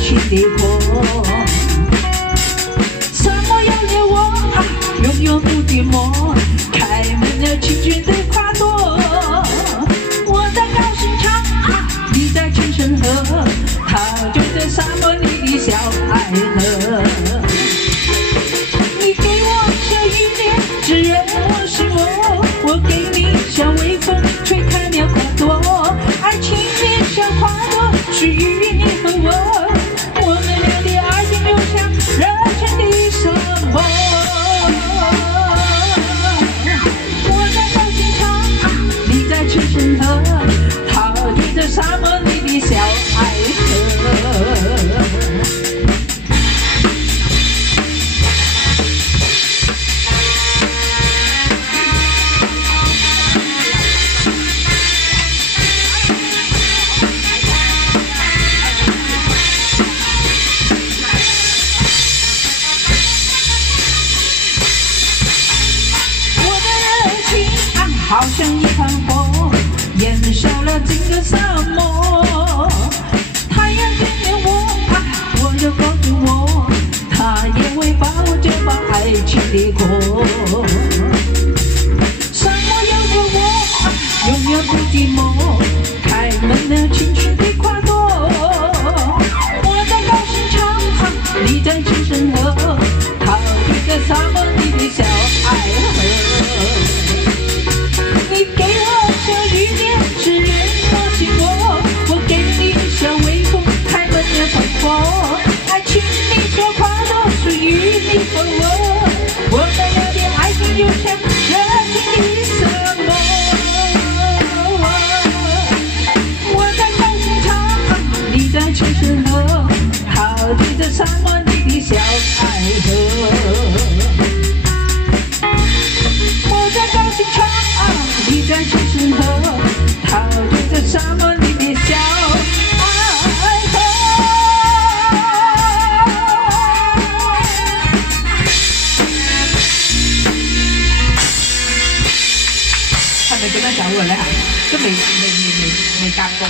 情的火。沙漠有了我，永远不寂寞，开满了青春的花朵。我在高兴唱，你在轻声和，它就在沙漠里的小爱河。你给我小雨点，滋润我心窝，我给你小微风，吹开了花朵。爱情的小花朵，属于你和我，我们俩的爱情就像热情的沙漠。我在高兴唱，你在轻声和，它就在沙漠里的小爱河。好像一团火，燃烧了整个沙漠。太阳点亮我，又告诉我，它也会把我这把爱情的火。沙漠有了我，永远不寂寞，开满了青春的花朵。我在高兴唱，你在轻声和，它就在沙漠里的小爱河。你给我小雨点，滋润我心窝，我给你小微风，开满了花朵。爱情的小花朵，属于你和我，我们俩的爱情就像热情的沙漠。我在高兴唱，你在轻声和，它就在沙漠里的小爱河。我在高兴唱，你在轻声和，它就在沙漠里的小爱河。係咪咁樣走嘅咧？都未夾過。